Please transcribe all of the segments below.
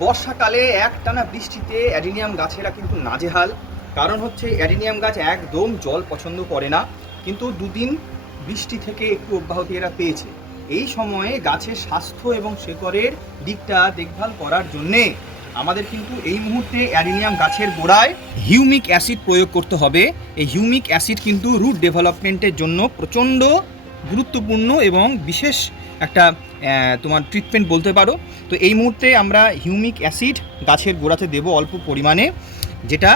বর্ষাকালে একটানা বৃষ্টিতে অ্যাডিনিয়াম গাছেরা কিন্তু নাজেহাল। কারণ হচ্ছে অ্যাডিনিয়াম গাছ একদম জল পছন্দ করে না, কিন্তু দুদিন বৃষ্টি থেকে একটু অব্যাহতি এরা পেয়েছে। এই সময়ে গাছের স্বাস্থ্য এবং শেকড়ের দিকটা দেখভাল করার জন্যে আমাদের কিন্তু এই মুহূর্তে অ্যাডিনিয়াম গাছের গোড়ায় হিউমিক অ্যাসিড প্রয়োগ করতে হবে। এই হিউমিক অ্যাসিড কিন্তু রুট ডেভেলপমেন্টের জন্য প্রচণ্ড গুরুত্বপূর্ণ এবং বিশেষ একটা তোমার ট্রিটমেন্ট বলতে পারো। তো এই মুহূর্তে আমরা হিউমিক অ্যাসিড গাছের গোড়াতে দেব অল্প পরিমাণে, যেটা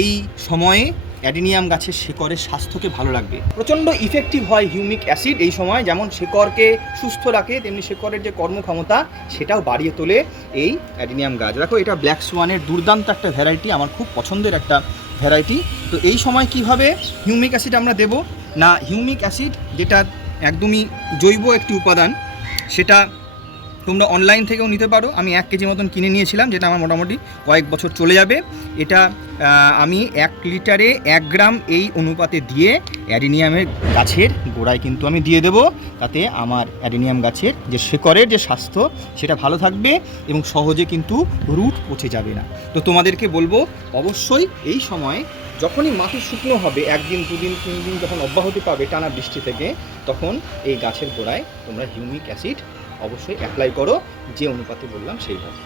এই সময়ে অ্যাডিনিয়াম গাছের শেকড়ের স্বাস্থ্যকে ভালো রাখবে। প্রচণ্ড ইফেক্টিভ হয় হিউমিক অ্যাসিড এই সময়, যেমন শেকড়কে সুস্থ রাখে তেমনি শেকড়ের যে কর্মক্ষমতা সেটাও বাড়িয়ে তোলে এই অ্যাডিনিয়াম গাছ। দেখো, এটা ব্ল্যাক সোয়ানের দুর্দান্ত একটা ভ্যারাইটি, আমার খুব পছন্দের একটা ভ্যারাইটি। তো এই সময় কিভাবে হিউমিক অ্যাসিড আমরা দেব না, হিউমিক অ্যাসিড যেটা একদমই জৈব একটি উপাদান, সেটা তোমরা অনলাইন থেকেও নিতে পারো। আমি 1 কেজি মতন কিনে নিয়েছিলাম, যেটা আমার মোটামুটি কয়েক বছর চলে যাবে। এটা আমি 1 লিটারে 1 গ্রাম এই অনুপাতে দিয়ে অ্যাডিনিয়ামের গাছের গোড়ায় কিন্তু আমি দিয়ে দেবো, তাতে আমার অ্যাডিনিয়াম গাছের যে শেকড়ের যে স্বাস্থ্য সেটা ভালো থাকবে এবং সহজে কিন্তু রুট পচে যাবে না। তো তোমাদেরকে বলবো অবশ্যই এই সময় যখনই মাটি শুকনো হবে, 1 দিন 2 দিন 3 দিন যখন অব্যাহতি পাবে টানা বৃষ্টি থেকে, তখন এই গাছের গোড়ায় তোমরা হিউমিক অ্যাসিড অবশ্যই অ্যাপ্লাই করো, যে অনুপাতে বললাম সেইভাবে।